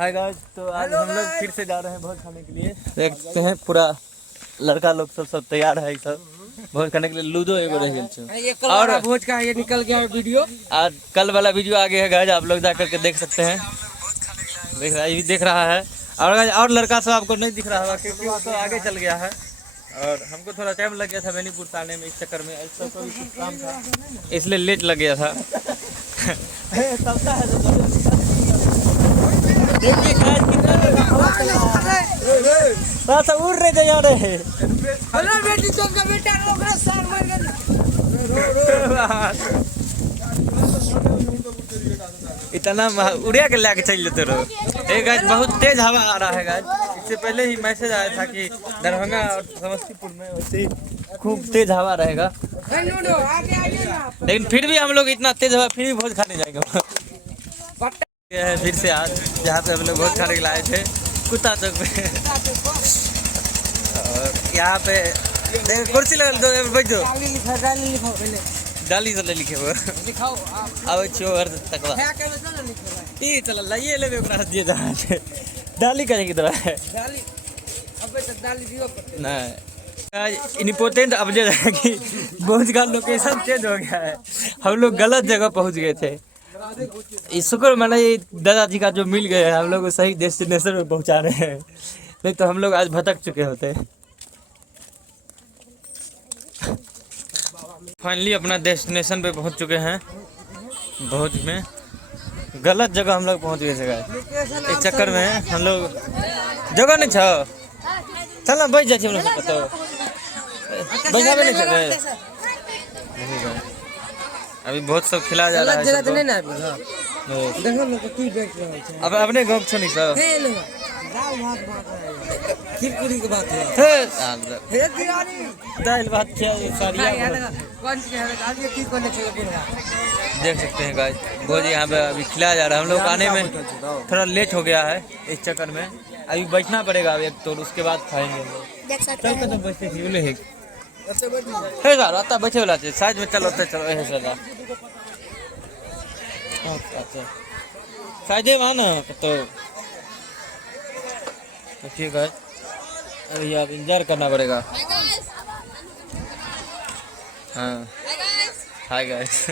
Hi guys, तो आज हम लोग फिर से जा रहे हैं भोज खाने के लिए। देखते हैं पूरा लड़का लोग सब तैयार है। सब भोज खाने के लिए लूडो एगो रह गए और भोज का ये निकल गया वीडियो। आज कल वाला वीडियो आगे है गाइस, आप लोग जा करके देख सकते हैं। देख रहा है और लड़का सब आपको नहीं दिख रहा होगा क्योंकि वो तो आगे चल गया है और हमको थोड़ा टाइम लग गया था बेनीपुर से आने में। इस चक्कर में ऐसा कोई कुछ काम था इसलिए लेट लग गया था। देखिए गाइस कितना सा उड़ रहे थे यार। हेलो बेटी चौक का बेटा ओकरा साग मार गए। इतना उड़िया के लेके चल लेते रहो। ये गाइस बहुत तेज हवा आ रहा है गाइस। इससे पहले ही मैसेज आया था कि दरभंगा और समस्तीपुर में वैसे खूब तेज हवा रहेगा, लेकिन फिर भी हम लोग इतना तेज हवा फिर भी भोज खाने जाएंगे। फिर से आज जहाँ पे हम लोग भोज खाने के लाए थे कुत्ता चौक में। और यहाँ पे कुर्सी लगा दो, बैठ दो। डाली से लिखे वो अब छोड़ तकवा ठीक चल लाइए ले ओकरा दिए जहाँ पे डाली करेंगे तो डाली अबे तो डाली दियो नहीं इम्पोर्टेंट अपडेट है कि भोज का लोकेशन चेंज हो गया है। हम लोग गलत जगह पहुँच गए थे। शुक्र माना ये दादाजी का जो मिल गए हम लोग को सही डेस्टिनेशन में पहुंचा रहे हैं, नहीं तो हम लोग आज भटक चुके होते। फाइनली अपना डेस्टिनेशन पे पहुंच चुके हैं। भोज में गलत जगह हम लोग पहुंच गए थे। इस चक्कर में हम लोग जगह नहीं छो चल ना बैठ जाए हम लोग पता बैठा नहीं चल। अभी बहुत सब खिला जा रहा है। अब अपने गाँव छोड़ी सब खीरपुरी की बात है। दाल भात देख सकते हैं गाइस। भोज यहाँ पे अभी खिलाया जा रहा है। हम लोग आने में थोड़ा लेट हो गया है, इस चक्कर में अभी बैठना पड़ेगा एक तो उसके बाद खाएंगे। चल तो बैठते है सर आता बैठे वाला साइड में चलो चलो अच्छा साइड वहाँ ना तो ठीक है। अभी आप इंतजार करना पड़ेगा। हाँ हाय गाइस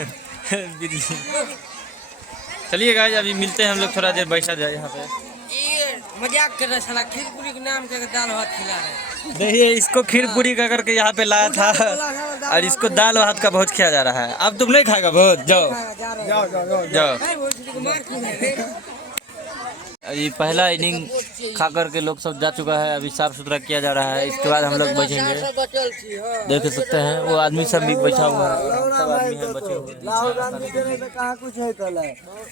चलिए गाइस अभी मिलते हैं हम लोग। थोड़ा देर बैठा जाए यहाँ पे। मजाक कर रहा साला खीरपुरी के नाम के दाल भात खिला रहा है। देखिए इसको खीरपुरी का करके यहाँ पे लाया था और इसको दाल भात का भोज खिया जा रहा है। अब तुम नहीं खाएगा भोज? जाओ जाओ। अभी पहला इनिंग खा करके लोग सब जा चुका है। अभी साफ सुथरा किया जा रहा है, इसके बाद हम लोग बचेंगे। देख सकते हैं वो आदमी सब भी बैठा हुआ है, सब आदमी है बचे हुए।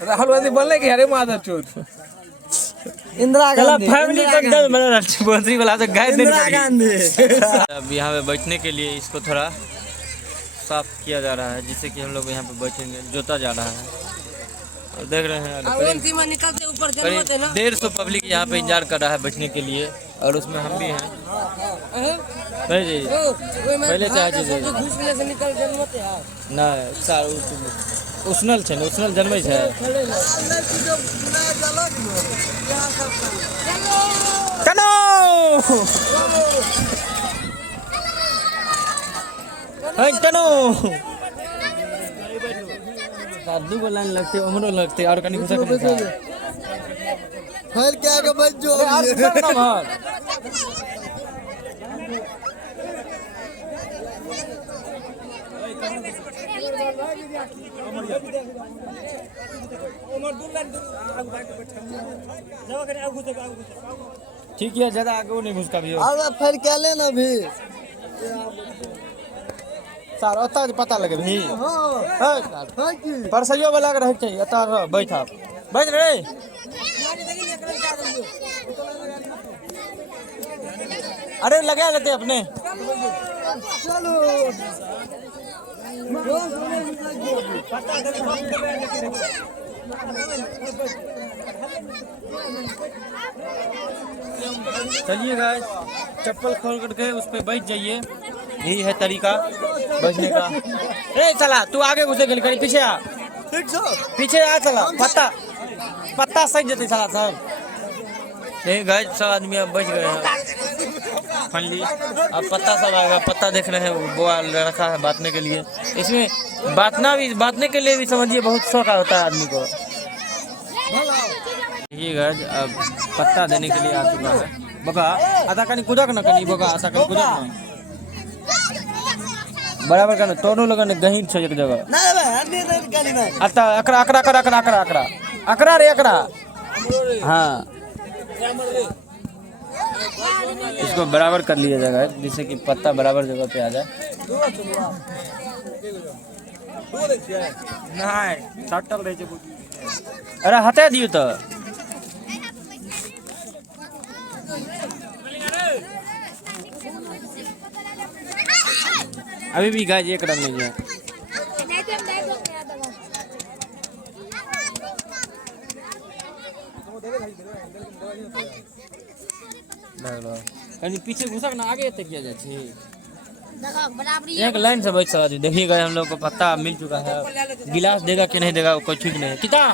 राहुल गांधी बोलने की अरे माधव चौथ इंदिरा गांधी फैमिली बोंसरी वाला तो गाय अब यहाँ पे बैठने के लिए इसको थोड़ा साफ किया जा रहा है जिससे कि हम लोग यहाँ पे बैठेंगे। जोता जा रहा है और देख रहे हैं करीब 150 पब्लिक यहाँ पे इंतजार कर रहा है बैठने के लिए और उसमें हम भी हैं। पहले चाहे ना उसनल छे उसनल जन्मे छे चलो दू गो लाइन लगते हमरो लगते और कनी घुसा फिर क्या के बच जो ठीक है ज्यादा आगे नहीं घुसका भी फिर क्या लेना भी सार ओता पता लगे भी परसैयो वाला रहे चाहिए अता बैठा बैठ रे अरे लगा लेते अपने चलो चलिए गाइस चप्पल खोल करके उस पर बैठ जाइए। यही है तरीका बैठने का। ए चला तू आगे घुसे गली करी पीछे आ। ठीक छो पीछे आ चला पत्ता पत्ता सज जते साला सब नहीं गाइस, सब आदमी अब बच गए हैं फाइनली। अब पत्ता सब आएगा, पत्ता देख रहे हैं वो रखा है बांटने के लिए। इसमें बांटने के लिए भी समझिए बहुत शौक होता है आदमी को। ये गाइस अब पत्ता देने के लिए आ चुका है। बका आता कहीं कुदक ना कहीं बका आता कहीं कुदक ना बराबर करना दोनों लोगों ने गहीर छ एक जगह आता अकड़ा अकड़ा अकड़ा अकड़ा अकड़ा अकड़ा अकड़ा रे अकड़ा। हाँ, इसको बराबर कर लिया जाएगा जिससे कि पत्ता बराबर जगह पे आ जाए। अरे हटा दियो तो अभी भी गाय एक रंग नहीं है। पीछे घुसक ना आगे तक किया जाए। एक लाइन से बच सकते। देखिएगा हम लोग को पत्ता मिल चुका है। गिलास देगा कि नहीं देगा कोई ठीक नहीं है। कितना